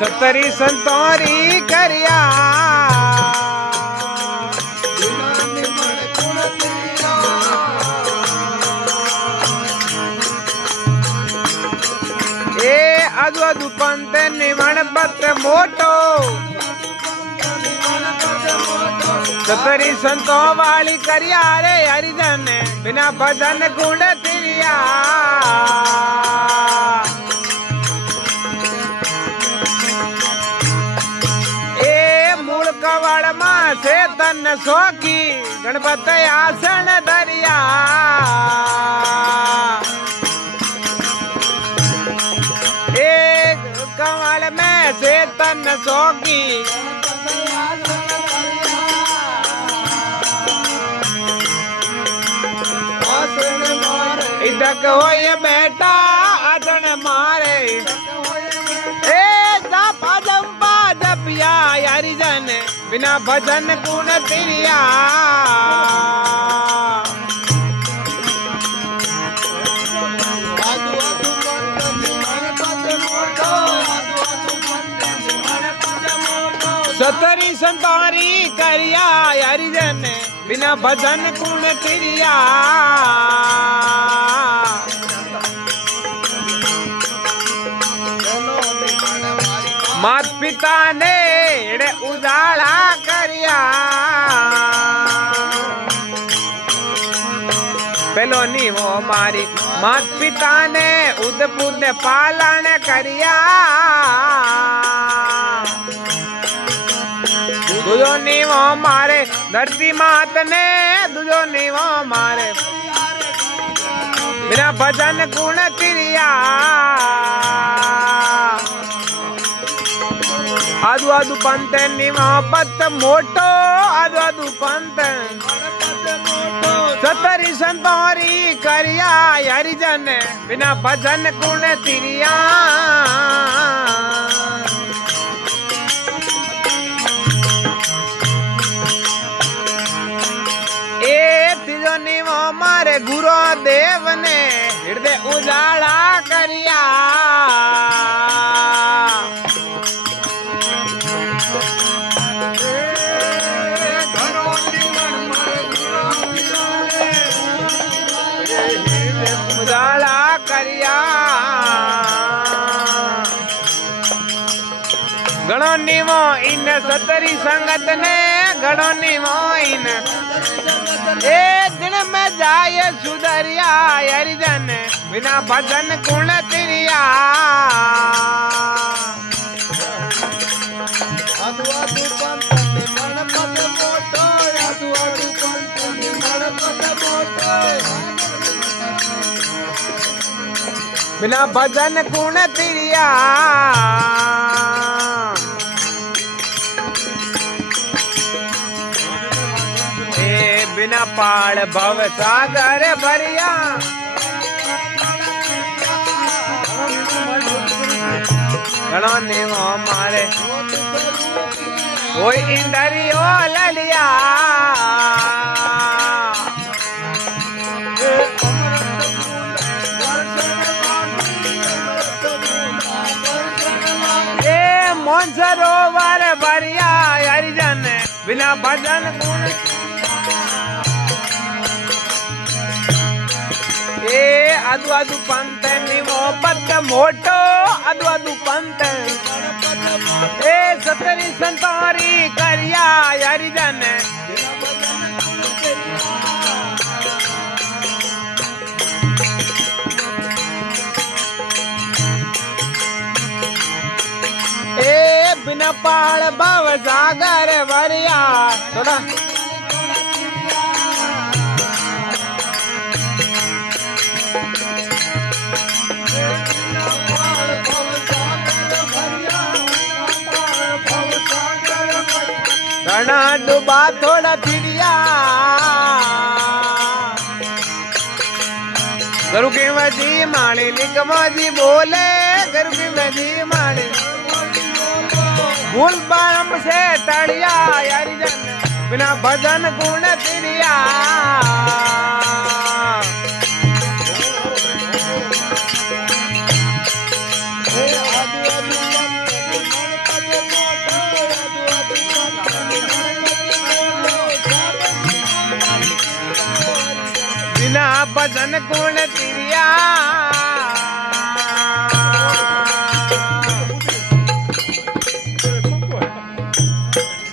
सतरी संतोरी करिया ए अदु अदु पंत निमण पत मोटो सतरी संतो वाली करिया रे हरिजन बिना भजन गुण तिरिया कवड़ मां से तन सोखी गणपति आसन दरिया एक कवड़ में से तन सोखी इधक हो ये बेटा आसन मारे हरिजन बिना भजन गुण तिरिया सतरी संतारी करिया हरिजन बिना भजन गुण तिरिया मात पिता ने उजाला करिया पेलो नी वो मारी मात पिता ने उदपुद पालन करिया दुजो नी वो मारे धरती मात ने दुजो नी वो मारे बिना भजन गुण तिरिया आदु आदु पंत निमा पत मोटो आदु आदु पंत सतरी संतोरी करिया हरिजन बिना भजन गुण तिरिया ए तिजो निमो मारे गुरु देव ने हृदय उजाला करिया उजाला करिया गणो निमो इन सतरी संगत ने गणो निमो इन ए दिन में जाय सुधरिया हरिजन बिना भजन गुण तिरिया आदु आदु पंत निमण पद मोटो आदु आदु पंत निमण पद मोटो बिना भजन गुण तिरिया बिना पाड़ भव सागर भरिया गणो निमो मारे कोई इंदरियो ललिया मोन सरोवर भरिया हरिजन बिना भजन गुण ए अदु अदु पंत निमो पत मोटो अदु अदु पंत ए सतरी संतारी करिया हरिजन ए बिना पाल भव सागर भरिया थोड़ा घना डुबा थोड़ा थिरिया गुरु की मजी माणी निकमो जी बोले गुरु की मजी माणी भूल बाम से टड़िया हरिजन बिना भजन गुण तिरिया भजन कुण तिरिया